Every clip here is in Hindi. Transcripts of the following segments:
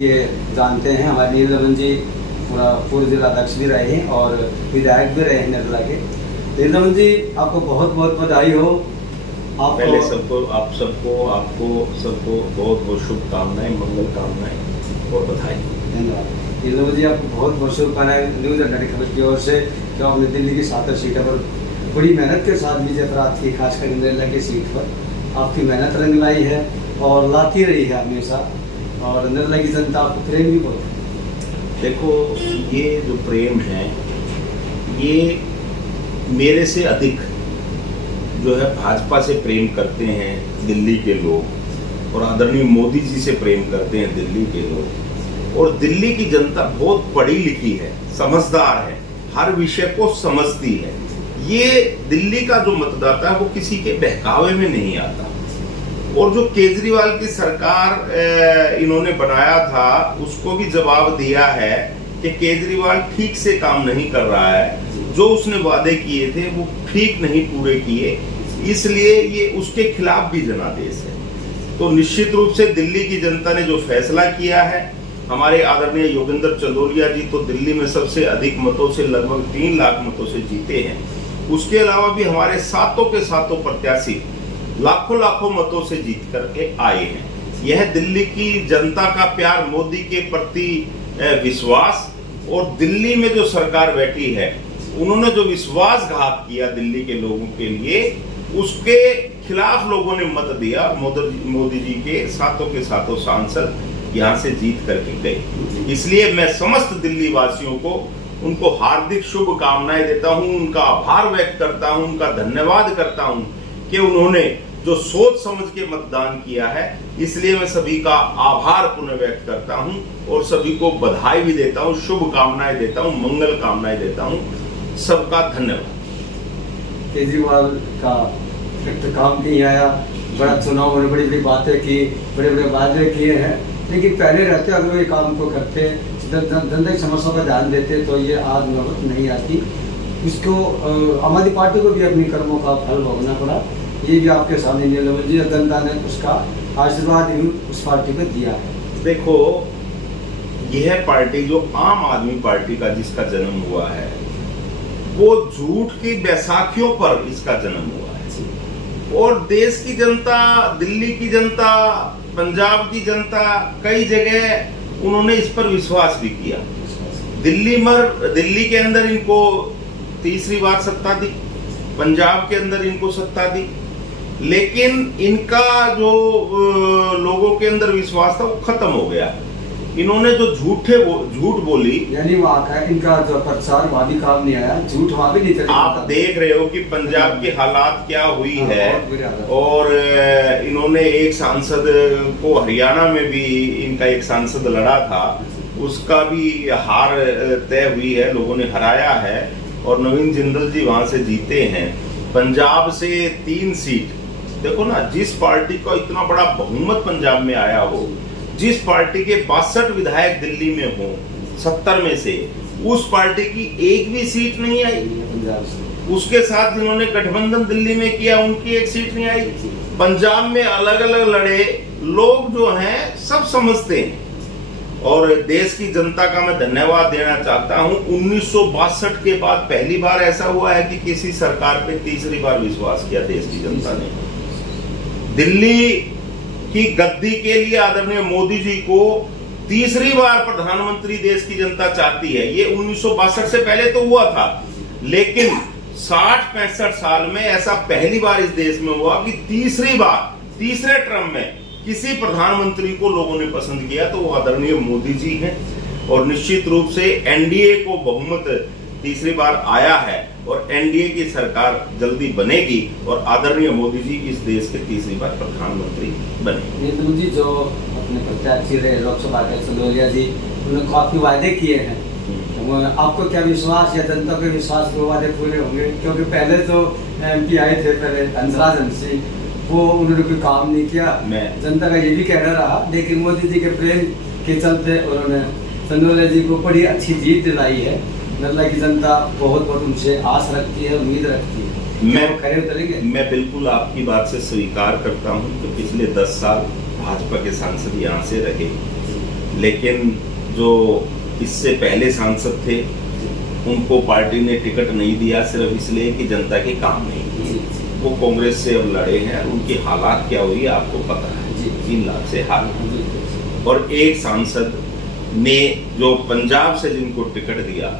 ये जानते हैं हमारे नील रमन जी पूर्व जिला अध्यक्ष भी रहे हैं और विधायक भी रहे हैं निर्मला के। नील रमन जी, आपको बहुत बहुत बधाई हो। पहले आप सबको बहुत बहुत शुभकामनाएं, मंगल कामनाएं और बधाई। धन्यवाद नील रमन जी, आपको बहुत बहुत शुभकामनाएं न्यूज़ 18 खबर की ओर से। जो आपने दिल्ली की 7 सीटों पर बड़ी मेहनत के साथ विजय प्राप्त की, खासकर निर्मला की सीट पर आपकी मेहनत रंग लाई है और लाती रही है हमेशा, और निर्मला की जनता आपको प्रेम भी बहुत है। देखो, ये जो प्रेम है ये मेरे से अधिक जो है भाजपा से प्रेम करते हैं दिल्ली के लोग, और आदरणीय मोदी जी से प्रेम करते हैं दिल्ली के लोग। और दिल्ली की जनता बहुत पढ़ी लिखी है, समझदार है, हर विषय को समझती है। ये दिल्ली का जो मतदाता है वो किसी के बहकावे में नहीं आता। और जो केजरीवाल की सरकार इन्होंने बनाया था उसको भी जवाब दिया है कि केजरीवाल ठीक से काम नहीं कर रहा है, जो उसने वादे किए थे वो ठीक नहीं पूरे किए, इसलिए ये उसके खिलाफ भी जनादेश है। तो निश्चित रूप से दिल्ली की जनता ने जो फैसला किया है, हमारे आदरणीय योगेंद्र चंदोलिया जी तो दिल्ली में सबसे अधिक मतों से लगभग 3 लाख मतों से जीते हैं। उसके अलावा भी हमारे सातों के सातों प्रत्याशी लाखों मतों से जीत करके आए हैं। यह दिल्ली की जनता का प्यार, मोदी के प्रति विश्वास, और दिल्ली में जो सरकार बैठी है उन्होंने जो विश्वासघात किया दिल्ली के लोगों के लिए, उसके खिलाफ लोगों ने मत दिया। मोदी जी के सातों सांसद यहाँ से जीत करके गए। इसलिए मैं समस्त दिल्ली वासियों को उनको हार्दिक शुभकामनाएं देता हूँ, उनका आभार व्यक्त करता हूँ, उनका धन्यवाद करता हूँ कि उन्होंने जो सोच समझ के मतदान किया है। इसलिए मैं सभी का आभार पुनः व्यक्त करता हूं और सभी को बधाई भी देता हूं, शुभकामनाएं देता हूं, मंगल कामनाएं देता हूं। सबका धन्यवाद। केजरीवाल का काम नहीं आया, बड़ा चुनाव में बड़ी बड़ी बातें की, बड़े बड़े वादे किए हैं, लेकिन पहले रहते अगर ये काम को करते, जनता की समस्याओं का ध्यान देते तो ये आज नौबत नहीं आती। इसको आम आदमी पार्टी को भी अपनी कर्मों का फल भोगना पड़ा। ये भी आपके सामने नील रमन जी, जनता ने उसका आशीर्वाद भी उस पार्टी को दिया है। देखो, यह पार्टी जो आम आदमी पार्टी का जिसका जन्म हुआ है, वो झूठ की बैसाखियों पर इसका जन्म हुआ है। और देश की जनता, दिल्ली की जनता, पंजाब की जनता, कई जगह उन्होंने इस पर विश्वास भी किया। दिल्ली के अंदर इनको तीसरी बार सत्ता दी, पंजाब के अंदर इनको सत्ता दी, लेकिन इनका जो लोगों के अंदर विश्वास था वो खत्म हो गया। इन्होंने जो झूठ बोली, यानी वहाँ का इनका जो प्रचार वहाँ भी काम नहीं आया, झूठ वहाँ भी नहीं चला। आप देख रहे हो कि पंजाब की हालात क्या हुई है। और इन्होंने एक सांसद को, हरियाणा में भी इनका एक सांसद लड़ा था, उसका भी हार तय हुई है, लोगों ने हराया है और नवीन जिंदल जी वहां से जीते हैं। पंजाब से 3 सीट, देखो ना, जिस पार्टी का इतना बड़ा बहुमत पंजाब में आया हो, जिस पार्टी के 62 विधायक दिल्ली में हो 70 में से, उस पार्टी की एक भी सीट नहीं आई पंजाब से। उसके साथ जिन्होंने गठबंधन दिल्ली में किया उनकी एक सीट नहीं आई। पंजाब में अलग अलग लड़े लोग जो हैं सब समझते हैं। और देश की जनता का मैं धन्यवाद देना चाहता हूं। 1962 के बाद पहली बार ऐसा हुआ है कि किसी सरकार पे तीसरी बार विश्वास किया देश की जनता ने। दिल्ली की गद्दी के लिए आदरणीय मोदी जी को तीसरी बार प्रधानमंत्री देश की जनता चाहती है। ये 1962 से पहले तो हुआ था, लेकिन 60-65 साल में ऐसा पहली बार इस देश में हुआ कि तीसरी बार, तीसरे टर्म में किसी प्रधानमंत्री को लोगों ने पसंद किया, तो वो आदरणीय मोदी जी हैं। और निश्चित रूप से एनडीए को बहुमत तीसरी बार आया है और एनडीए की सरकार जल्दी बनेगी और आदरणीय मोदी जी इस देश के तीसरी बार प्रधानमंत्री बनेंगे। नील जी, जो अपने प्रत्याशी रहे लोकसभा के चंदोलिया जी, उन्होंने काफी वादे किए हैं, आपको क्या विश्वास या जनता के विश्वास के वादे पूरे होंगे? क्योंकि पहले तो एमपी आए थे, पहले हंसराज सिंह, वो उन्होंने कोई काम नहीं किया, जनता का ये भी कहना रहा, लेकिन मोदी जी के प्रेम के चलते उन्होंने चंदोलिया जी को बड़ी अच्छी जीत दिलाई है। निर्मला की जनता बहुत उनसे आस रखती है, उम्मीद रखती है। मैं खड़े उतरेंगे। मैं बिल्कुल आपकी बात से स्वीकार करता हूं कि पिछले 10 साल भाजपा के सांसद यहाँ से रहे लेकिन जो इससे पहले सांसद थे उनको पार्टी ने टिकट नहीं दिया सिर्फ इसलिए कि जनता के काम नहीं किए। वो कांग्रेस से अब लड़े हैं, उनकी हालात क्या हुई आपको पता है, 3 लाख से हार। और एक सांसद ने जो पंजाब से जिनको टिकट दिया,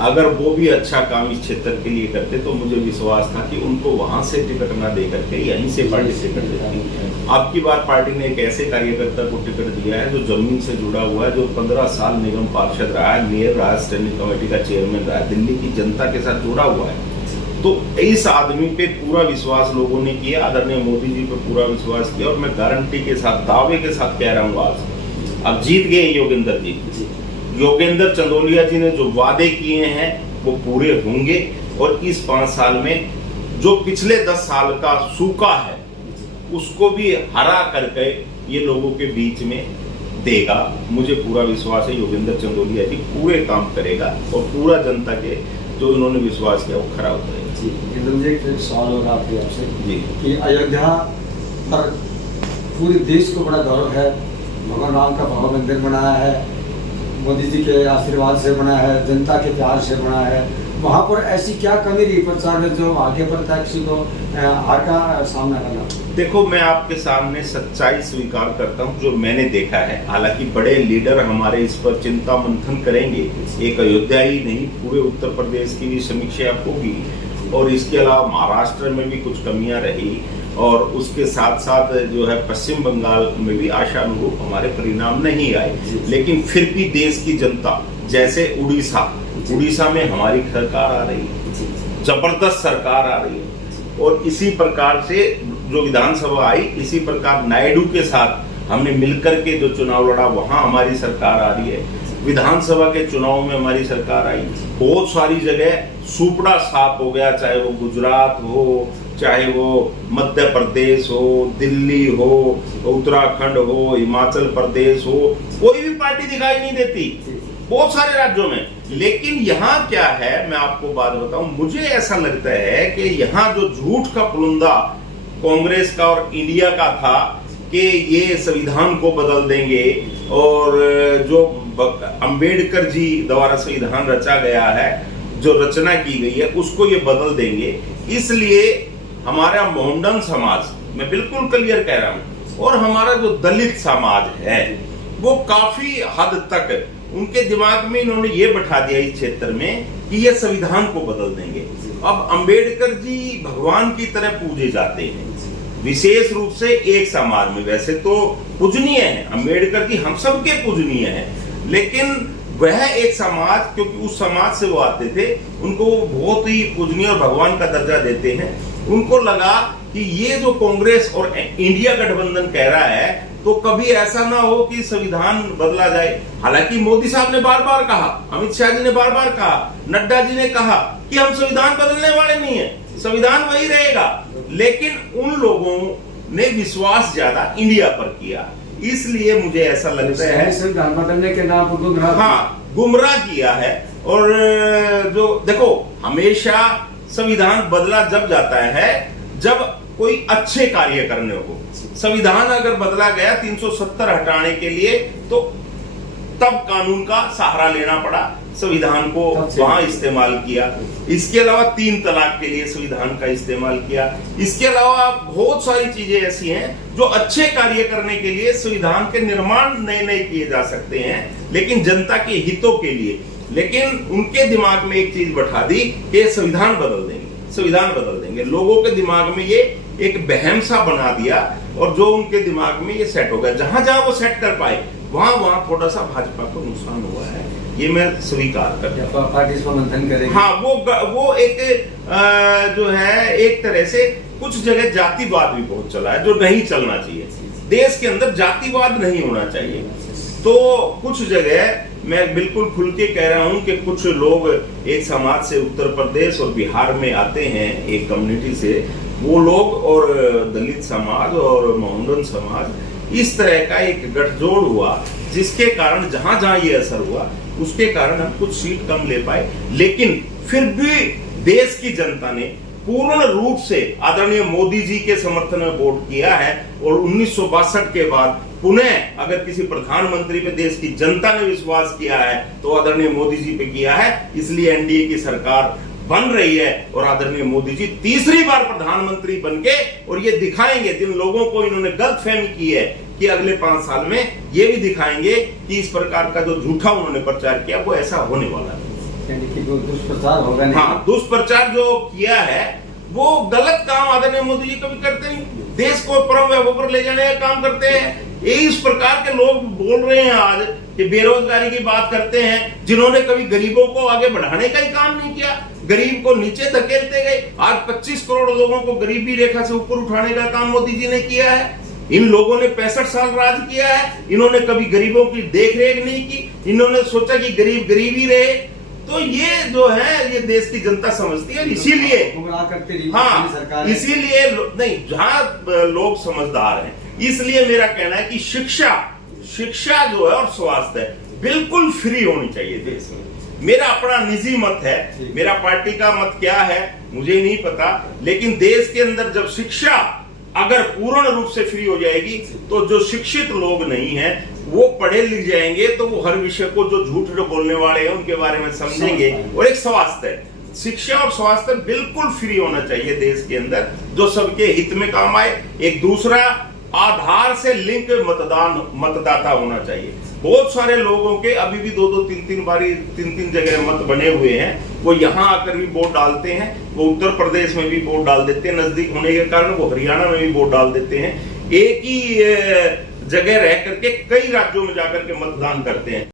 अगर वो भी अच्छा काम इस क्षेत्र के लिए करते तो मुझे विश्वास था कि उनको वहां से टिकट ना दे करके यहीं से पार्टी टिकट देती। अब की बार पार्टी ने एक ऐसे कार्यकर्ता को टिकट दिया है जो जमीन से जुड़ा हुआ है, जो 15 साल निगम पार्षद रहा है, मेयर रहा, स्टैंडिंग कमेटी का चेयरमैन रहा, दिल्ली की जनता के साथ जुड़ा हुआ है। तो इस आदमी पे पूरा विश्वास लोगों ने किया, आदरणीय मोदी जी पे पूरा विश्वास किया, और मैं गारंटी के साथ, दावे के साथ कह रहा हूँ आज अब जीत गए योगेंद्र जी। योगेंद्र चंदोलिया जी ने जो वादे किए हैं वो पूरे होंगे, और इस 5 साल में जो पिछले 10 साल का सूखा है उसको भी हरा करके ये लोगों के बीच में देगा। मुझे पूरा विश्वास है योगेंद्र चंदोलिया जी पूरे काम करेगा और पूरा जनता के जो इन्होंने विश्वास किया वो खरा उतरेगा। जी, मुझे एक सवाल होगा आपसे जी कि अयोध्या पर पूरे देश को बड़ा गौरव है, भगवान राम का भव्य मंदिर बनाया है, मोदी जी के आशीर्वाद से बना है, जनता के प्यार से बना है। वहाँ पर ऐसी क्या कमी रही प्रचार में जो आगे बढ़ता किसी को हार का सामना करना? देखो, मैं आपके सामने सच्चाई स्वीकार करता हूँ जो मैंने देखा है। हालांकि बड़े लीडर हमारे इस पर चिंता मंथन करेंगे, एक अयोध्या ही नहीं पूरे उत्तर प्रदेश की भी समीक्षा होगी, और इसके अलावा महाराष्ट्र में भी कुछ कमियां रही, और उसके साथ साथ जो है पश्चिम बंगाल में भी आशानुरूप हमारे परिणाम नहीं आए। लेकिन फिर भी देश की जनता, जैसे उड़ीसा में हमारी सरकार आ रही है, जबरदस्त सरकार आ रही है, और इसी प्रकार से जो विधानसभा आई, इसी प्रकार नायडू के साथ हमने मिलकर के जो चुनाव लड़ा वहां हमारी सरकार आ रही है। विधानसभा के चुनाव में हमारी सरकार आई, बहुत सारी जगह सुपड़ा साफ हो गया, चाहे वो गुजरात हो, चाहे वो मध्य प्रदेश हो, दिल्ली हो, उत्तराखंड हो, हिमाचल प्रदेश हो, कोई भी पार्टी दिखाई नहीं देती बहुत सारे राज्यों में। लेकिन यहाँ क्या है, मैं आपको बात बताऊं, मुझे ऐसा लगता है कि यहाँ जो झूठ का पुलंदा कांग्रेस का और इंडिया का था कि ये संविधान को बदल देंगे, और जो अंबेडकर जी द्वारा संविधान रचा गया है, जो रचना की गई है, उसको ये बदल देंगे। इसलिए हमारा मोहम्मदन समाज, मैं बिल्कुल क्लियर कह रहा हूं, और हमारा जो दलित समाज है वो काफी हद तक उनके दिमाग में इन्होंने ये बैठा दिया इस क्षेत्र में कि ये संविधान को बदल देंगे। अब अंबेडकर जी भगवान की तरह पूजे जाते हैं, विशेष रूप से एक समाज में। वैसे तो पूजनीय है अंबेडकर जी, हम सबके पूजनीय है, लेकिन वह एक समाज, क्योंकि उस समाज से वो आते थे, उनको बहुत ही पूजनीय और भगवान का दर्जा देते हैं। उनको लगा कि ये जो कांग्रेस और इंडिया गठबंधन कह रहा है, तो कभी ऐसा ना हो कि संविधान बदला जाए। हालांकि मोदी साहब ने बार बार कहा, अमित शाह जी ने बार बार कहा, नड्डा जी ने कहा कि हम संविधान बदलने वाले नहीं है, संविधान वही रहेगा। लेकिन उन लोगों ने विश्वास ज्यादा इंडिया पर किया, इसलिए मुझे ऐसा लगता है संविधान बदलने के नाम पर गुमराह किया है। और जो देखो, हमेशा संविधान बदला जब जाता है जब कोई अच्छे कार्य करने हो। संविधान अगर बदला गया 370 हटाने के लिए, तो तब कानून का सहारा लेना पड़ा, संविधान को वहां इस्तेमाल किया। इसके अलावा 3 तलाक के लिए संविधान का इस्तेमाल किया। इसके अलावा बहुत सारी चीजें ऐसी हैं जो अच्छे कार्य करने के लिए संविधान के निर्माण नए नए किए जा सकते हैं, लेकिन जनता के हितों के लिए। लेकिन उनके दिमाग में एक चीज बैठा दी कि संविधान बदल देंगे, संविधान बदल देंगे। लोगों के दिमाग में ये एक वहम सा बना दिया, और जो उनके दिमाग में ये सेट हो गया, जहां जहां वो सेट कर पाए वहां थोड़ा सा भाजपा को नुकसान हुआ है, ये मैं स्वीकार करता हूं। पार्टी इसमें मंथन करेगी। हाँ, वो एक जो है एक तरह से कुछ जगह जातिवाद भी बहुत चला है, जो नहीं चलना चाहिए। देश के अंदर जातिवाद नहीं होना चाहिए। तो कुछ जगह मैं बिल्कुल खुल के कह रहा हूं कि कुछ लोग एक समाज से, उत्तर प्रदेश और बिहार में आते हैं, एक कम्युनिटी से, वो लोग और दलित समाज और मोहम्मदन समाज, इस तरह का एक गठजोड़ हुआ, जिसके कारण जहां जहां ये असर हुआ उसके कारण हम कुछ सीट कम ले पाए। लेकिन फिर भी देश की जनता ने पूर्ण रूप से आदरणीय मोदी जी के समर्थन में वोट किया है, और 1962 के बाद पुनः अगर किसी प्रधानमंत्री पे देश की जनता ने विश्वास किया है तो आदरणीय मोदी जी पे किया है। इसलिए एनडीए की सरकार बन रही है और आदरणीय मोदी जी तीसरी बार प्रधानमंत्री बनके और ये दिखाएंगे, जिन लोगों को इन्होंने गलतफहमी की है कि अगले 5 साल में, ये भी दिखाएंगे कि इस प्रकार का जो झूठा उन्होंने प्रचार किया वो ऐसा होने वाला है। यानी कि जो दुष्प्रचार होगा नहीं। हाँ, दुष्प्रचार जो किया है वो गलत काम आदरणीय मोदी जी कभी करते नहीं, देश को परम वैभव पर ले जाने का काम करते हैं। ये इस प्रकार के लोग बोल रहे हैं आज कि बेरोजगारी की बात करते हैं, जिन्होंने कभी गरीबों को आगे बढ़ाने का ही काम नहीं किया, गरीब को नीचे धकेलते गए। आज 25 करोड़ लोगों को गरीबी रेखा से ऊपर उठाने का काम मोदी जी ने किया है। इन लोगों ने 65 साल राज किया है, इन्होंने कभी गरीबों की देखरेख नहीं की, इन्होंने सोचा कि गरीब गरीब ही रहे। तो ये जो है ये देश की जनता समझती है, इसीलिए हाँ, इसीलिए नहीं, जहां लोग समझदार हैं, इसलिए मेरा कहना है कि शिक्षा जो है और स्वास्थ्य है बिल्कुल फ्री होनी चाहिए देश में। मेरा अपना निजी मत है, मेरा पार्टी का मत क्या है मुझे नहीं पता, लेकिन देश के अंदर जब शिक्षा अगर पूर्ण रूप से फ्री हो जाएगी तो जो शिक्षित लोग नहीं हैं वो पढ़े लिख जाएंगे, तो वो हर विषय को जो झूठ बोलने वाले हैं उनके बारे में समझेंगे। और एक स्वास्थ्य, शिक्षा और स्वास्थ्य बिल्कुल फ्री होना चाहिए देश के अंदर, जो सबके हित में काम आए। एक दूसरा, आधार से लिंक मतदाता होना चाहिए। बहुत सारे लोगों के अभी भी 2-2, 3-3 जगह मत बने हुए हैं, वो यहाँ आकर भी वोट डालते हैं, वो उत्तर प्रदेश में भी वोट डाल देते हैं, नजदीक होने के कारण वो हरियाणा में भी वोट डाल देते हैं, एक ही जगह रह करके कई राज्यों में जाकर के मतदान करते हैं।